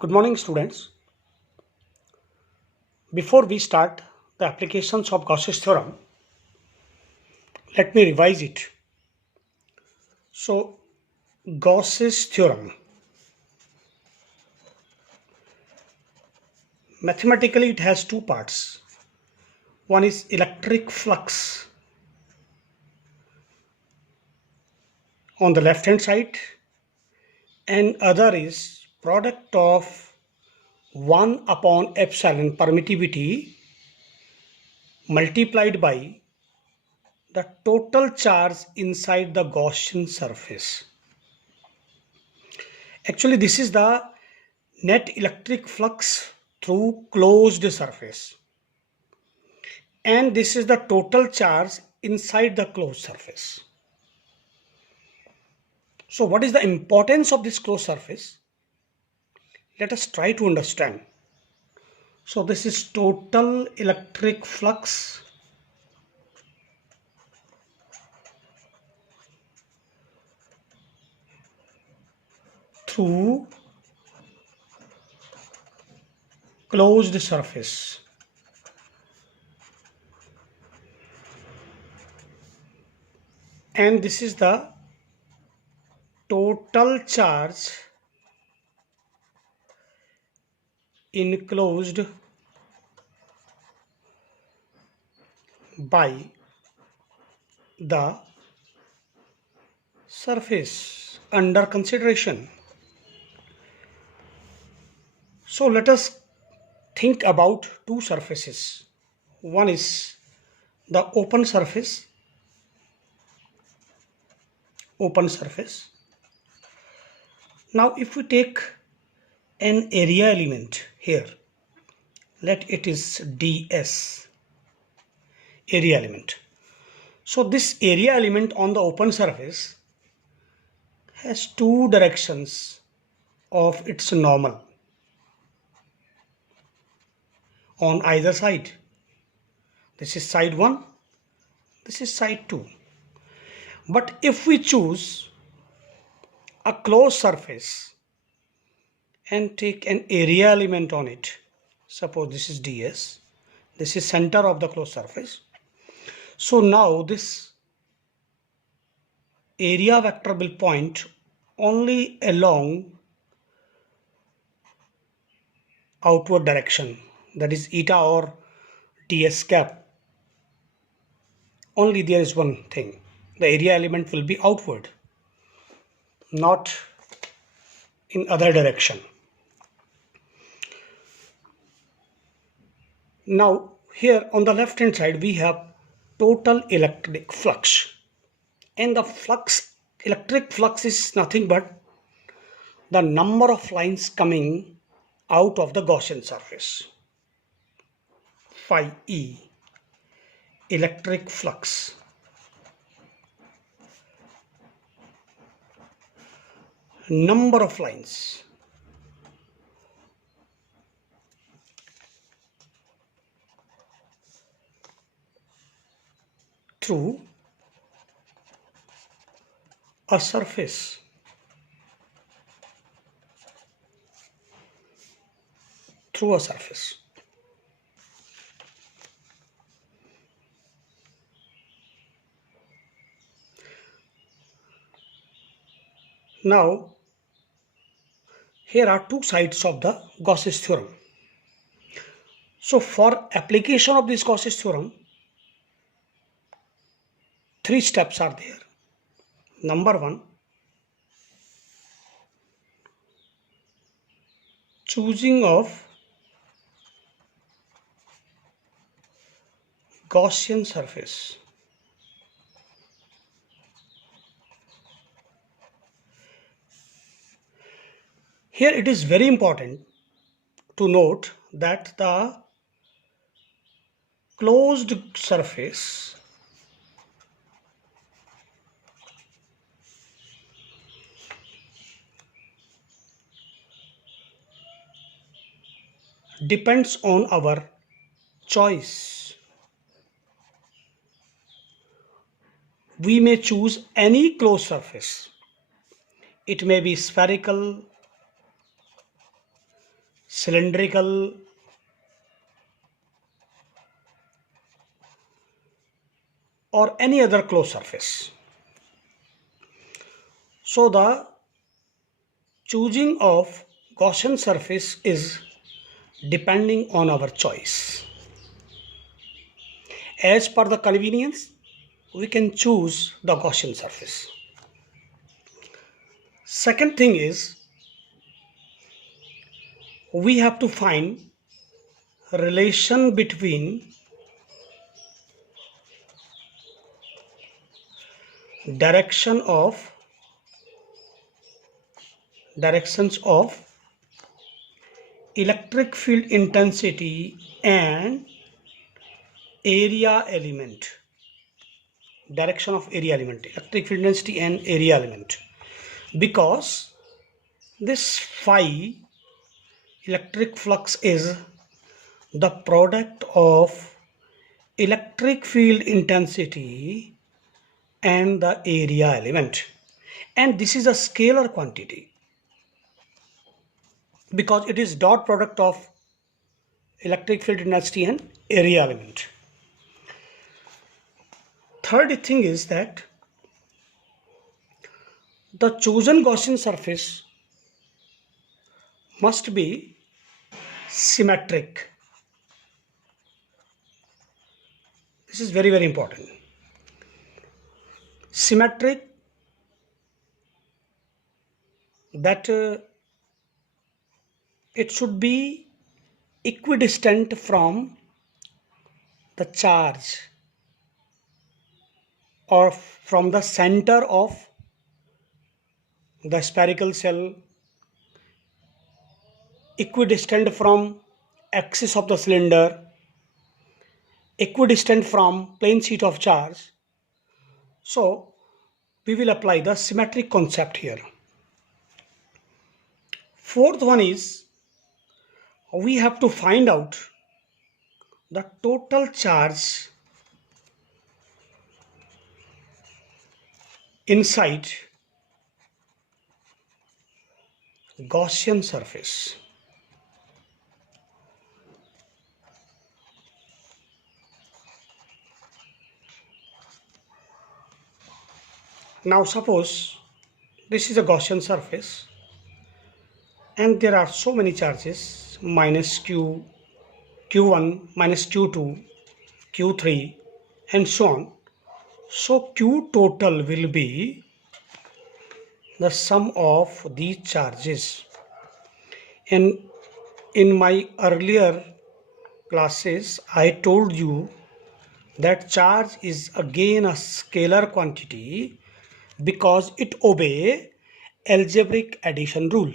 Good morning, students. Before we start the applications of Gauss's theorem, let me revise it. So, Gauss's theorem. Mathematically, it has two parts. One is electric flux on the left hand side, and other is product of 1 upon epsilon permittivity multiplied by the total charge inside the Gaussian surface. Actually, this is the net electric flux through closed surface, and this is the total charge inside the closed surface. So what is the importance of this closed surface? Let us try to understand. So this is total electric flux through closed surface. And this is the total charge enclosed by the surface under consideration. So let us think about two surfaces. One is the open surface. Now if we take an area element here, let it is ds, area element. So this area element on the open surface has two directions of its normal on either side. This is side 1, this is side 2. But if we choose a closed surface and take an area element on it, suppose this is ds, this is center of the closed surface. So now this area vector will point only along outward direction, that is eta or ds cap. Only there is one thing, the area element will be outward, not in other direction. Now here on the left hand side we have total electric flux, and the electric flux is nothing but the number of lines coming out of the Gaussian surface, phi e, electric flux. Number of lines through a surface. Through a surface. Now, here are two sides of the Gauss's theorem. So, for application of this Gauss's theorem, three steps are there. Number 1, choosing of Gaussian surface. Here it is very important to note that the closed surface depends on our choice. We may choose any closed surface. It may be spherical, cylindrical, or any other closed surface. So the choosing of Gaussian surface is depending on our choice. As per the convenience, we can choose the Gaussian surface. Second thing is, we have to find relation between directions of electric field intensity and area element. Direction of area element, electric field intensity and area element, because this phi electric flux is the product of electric field intensity and the area element, and this is a scalar quantity because it is dot product of electric field intensity and area element. Third thing is that the chosen Gaussian surface must be symmetric. This is very, very important. Symmetric, that it should be equidistant from the charge or from the center of the spherical shell, equidistant from axis of the cylinder, equidistant from plane sheet of charge. So we will apply the symmetric concept here. Fourth one is, we have to find out the total charge inside Gaussian surface. Now suppose this is a Gaussian surface and there are so many charges, minus q, q1, minus q2, q3 and so on. So q total will be the sum of these charges. And in my earlier classes I told you that charge is again a scalar quantity because it obeys algebraic addition rule.